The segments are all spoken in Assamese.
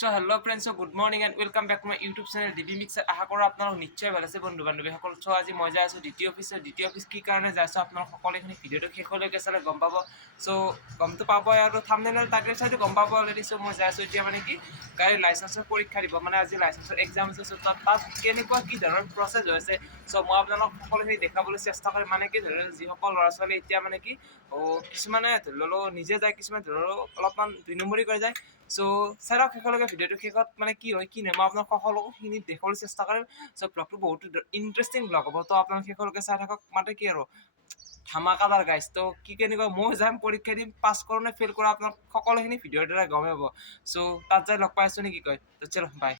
So hello friends, so good morning and welcome back to my YouTube channel DB Mixer. আশা কৰো আপোনালোক নিশ্চয় ভাল আছে বন্ধু বান্ধৱীসকল। সো আজি মই যাই আছো দ্বিতীয় অফিচ কি কাৰণে যাইছো আপোনালোক সকলোখিনি ভিডিঅ'টো শেষলৈকে চালে গম পাব। সো গমটো পাব আৰু থাম্বনেইলৰ টাইটেল চাইটো গম পাব অলৰেডি। সো মই যাই আছো এতিয়া মানে কি গাড়ীৰ লাইসেন্সৰ পৰীক্ষা দিব, মানে আজি লাইসেন্সৰ এক্সাম আছে। সো তাত কেনেকুৱা কি ধৰণৰ প্ৰসেছ হৈছে, সো মই আপোনালোক সকলোখিনি দেখাবলৈ চেষ্টা কৰিম। মানে কি ধৰি যিসকল ল'ৰা ছোৱালী এতিয়া মানে কি কিছুমানে ধৰি ললো নিজে যায়, কিছুমানে ধৰি ললো অলপমান 2 নম্বৰী কৰি যায়। সো চাওক শেষলৈকে ভিডিঅ'টো শেষত মানে কি হয় কি নহয় মই আপোনাক সকলোখিনি দেখাবলৈ চেষ্টা কৰিম। সো ব্লগটো বহুত ইণ্টাৰেষ্টিং ব্লগ হ'ব, তো আপোনালোক শেষলৈকে চাই থাকক। মানে কি আৰু ধামাকাদাৰ গাইজ। তো কি কেনেকুৱা মই যাম পৰীক্ষা দিম, পাছ কৰোঁ নে ফেইল কৰোঁ আপোনাক সকলোখিনি ভিডিঅ'ৰ দ্বাৰা গমেই হ'ব। সো তাত যাই লগ পাই আছোঁ নে কি কয়। তো চলো বাই।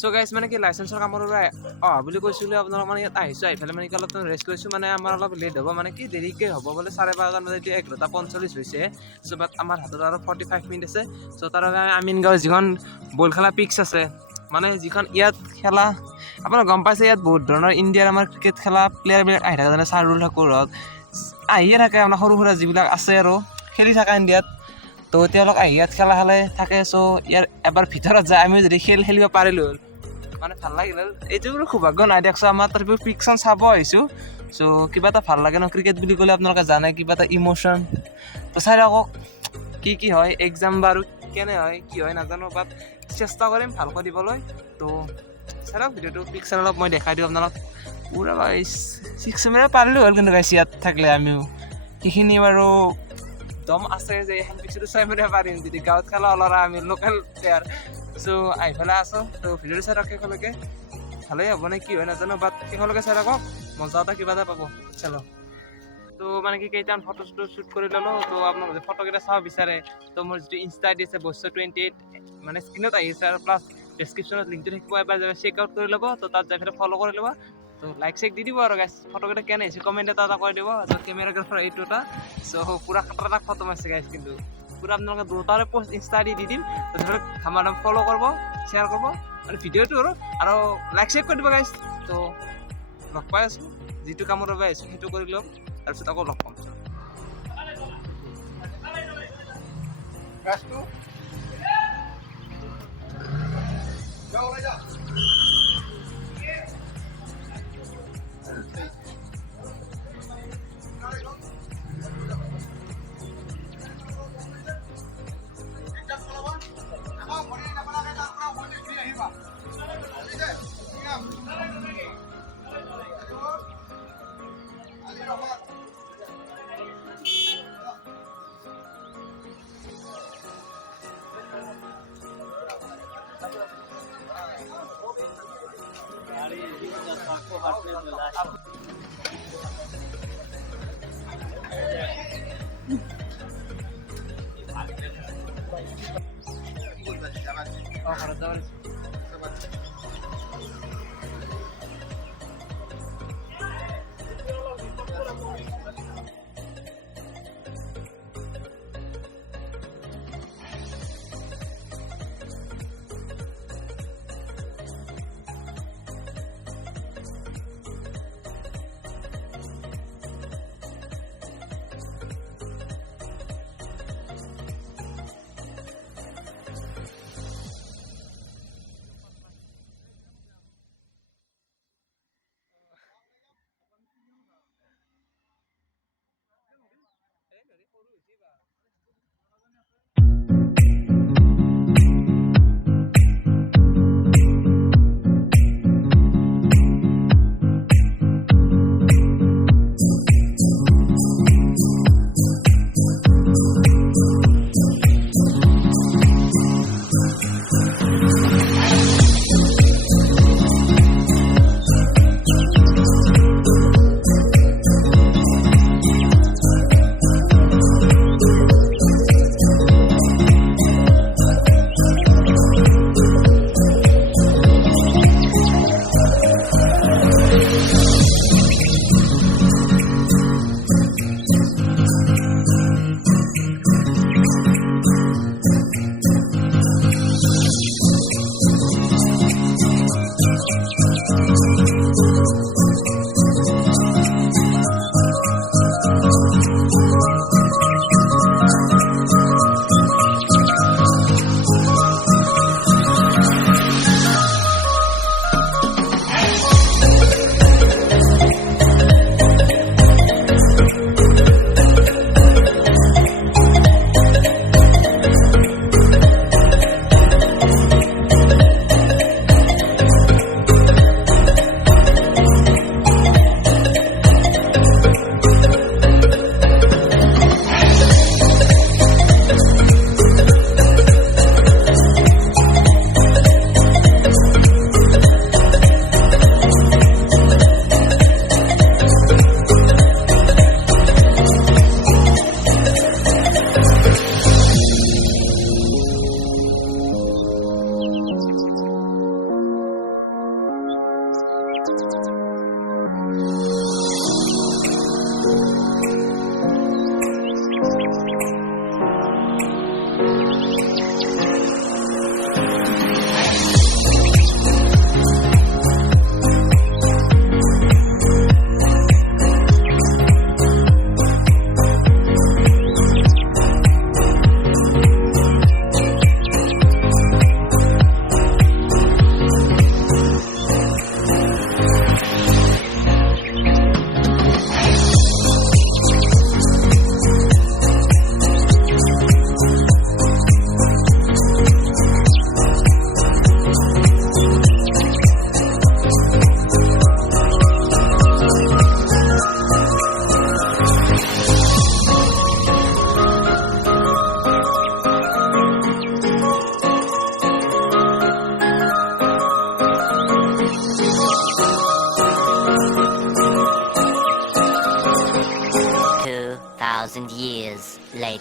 সো গাইজ মানে কি লাইসেন্সৰ কামৰ পৰা বুলি কৈছিলোঁ আপোনালোক, মানে ইয়াত আহিছোঁ। আহি পেলাই মানে কি অলপ ৰেষ্ট লৈছোঁ, মানে আমাৰ অলপ লেট হ'ব, মানে কি দেৰিকৈ হ'ব বোলে 12:30 বজাত, এতিয়া 11:45 হৈছে। সো বাট আমাৰ হাতত আৰু 45 মিনিট আছে। সো তাৰ বাবে আমিনগাঁৱৰ যিখন বল খেলা পিক্স আছে, মানে যিখন ইয়াত খেলা আপোনাৰ গম পাইছে, ইয়াত বহুত ধৰণৰ ইণ্ডিয়াৰ আমাৰ ক্ৰিকেট খেলা প্লেয়াৰবিলাক আহি থাকে, যেনে চাৰুল ঠাকুৰহঁত আহিয়ে থাকে, আপোনাৰ সৰু সুৰা যিবিলাক আছে আৰু খেলি থকা ইণ্ডিয়াত। তো তেওঁলোক আহি ইয়াত খেলা থাকে। চ' ইয়াৰ এবাৰ ভিতৰত যায় আমি যদি খেলিব পাৰিলোঁ মানে ভাল লাগিল। এইটো বাৰু সৌভাগ্য নাই দিয়কচোন আমাৰ, তথাপিও পিকখন চাব আহিছোঁ। চ' কিবা এটা ভাল লাগে ন, ক্ৰিকেট বুলি ক'লে আপোনালোকে জানে কিবা এটা ইম'শ্যন। তো চাই থাকক কি হয়, এক্সাম বাৰু কেনে হয় কি হয় নাজানো, বাট চেষ্টা কৰিম ভালকৈ দিবলৈ। তো চাই থাকক ভিডিঅ'টো, পিকখন অলপ মই দেখাই দিওঁ আপোনালোক। পূৰা 6 মিনিট পাৰিলোঁ হ'ল, কিন্তু গাইছ ইয়াত থাকিলে আমিও সেইখিনি বাৰু দম আছে যে এখন পিকটো 6 মিনিট পাৰিম যদি গাঁৱত খেলা ল'ৰা আমি লোকেল প্লেয়াৰ। চ' আহি পেলাই আছোঁ। তো ভিডিঅ'টো চাই থাকক শেষলৈকে, ভালেই হ'ব নে কি হয় নাজানো, বাট শেষলৈকে চাই থাকক, মজা এটা কিবা এটা পাব। চলো। তো মানে কি কেইটামান ফটো শ্বুট কৰি ল'লোঁ। তো আপোনালোকে যদি ফটোকেইটা চাব বিচাৰে, তো মোৰ যিটো ইনষ্টা আইডি আছে 228 মানে স্ক্ৰীণত আহিছে, আৰু প্লাছ ডেছক্ৰিপশ্যনত লিংকটো থাকিব, এবাৰ চেক আউট কৰি ল'ব। তো তাত যাই পেলাই ফ'ল' কৰি ল'ব। তো লাইক চেক দি দিব আৰু গাইছ। ফটোকেইটা কেনে আহিছে কমেণ্ট এটা কৰি দিব। য'ত কেমেৰাগ্ৰাফাৰ এইটো এটা। চ' পূৰা খাটাৰনাক ফটো মাৰিছে গাইছ, কিন্তু পূৰা আপোনালোকে দুটাৰে পষ্ট ইনষ্টা আইডি দি দিম। তো ধৰক ধামাধাম ফ'ল' কৰিব, শ্বেয়াৰ কৰিব আৰু ভিডিঅ'টো আৰু লাইক চেক কৰি দিব গাইছ। তো লগ পাই আছোঁ, যিটো কামৰ বাবে আহিছোঁ সেইটো কৰি ল'ম, তাৰপিছত আকৌ লগ পাম।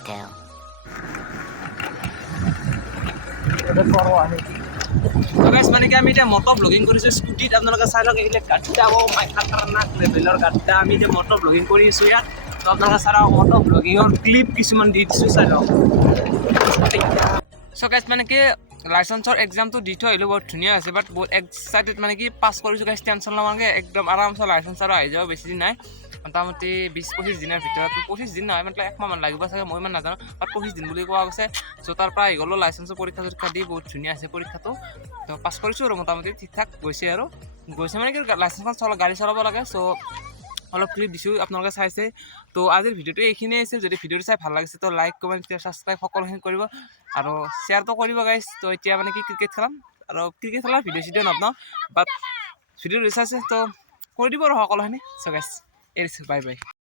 later. তো গাইছ মানে কি আমি এতিয়া মটো ব্লগিং কৰিছোঁ স্কুটিত আপোনালোকে চাই লওক এইবিলাক গাড়ীটা মাই খাতাৰনাক লেভেলৰ গাড়ীটা আমি এতিয়া মটো ব্লগিং কৰি আছোঁ ইয়াত তো আপোনালোকে চাই লওক মটো ব্লগিঙৰ ক্লিপ কিছুমান দি দিছোঁ চাই লওক চ' গাইছ মানে কি লাইচেন্সৰ এক্সামটো দি থৈ আহিলোঁ বহুত ধুনীয়া হৈছে বাট বহুত এক্সাইটেড মানে কি পাছ কৰিছোঁ গাইছ টেনশ্যন নালাগে একদম আৰামছে লাইচেন্স আৰু আহি যাব বেছি দিন নাই মোটামুটি 20-25 দিনৰ ভিতৰত 25 দিন নহয় মানে 1 মাহমান লাগিব চাগে মই ইমান নাজানো বাট 25 দিন বুলি কোৱা গৈছে চ' তাৰ পৰা আহি গ'লোঁ লাইচেন্সৰ পৰীক্ষা দি বহুত ধুনীয়া আছে পৰীক্ষাটো তো পাছ কৰিছোঁ আৰু মোটামুটি ঠিক ঠাক গৈছে মানে কি লাইচেন্সখন গাড়ী চলাব লাগে চ' অলপ ক্লিপ দিছোঁ আপোনালোকে চাইছে তো আজিৰ ভিডিঅ'টো এইখিনিয়ে আছিল যদি ভিডিঅ'টো চাই ভাল লাগিছে তো লাইক কমেণ্ট ছাবস্ক্ৰাইব সকলোখিনি কৰিব আৰু শ্বেয়াৰটো কৰিব গাইছ তো এতিয়া মানে কি ক্ৰিকেট খেলাম আৰু ক্ৰিকেট খেলাৰ ভিডিঅ' নবনাওঁ বাট ভিডিঅ'টো চাইছে তো কৰি দিব আৰু সকলোখিনি চ' গাইছ এৰিছোঁ বাই বাই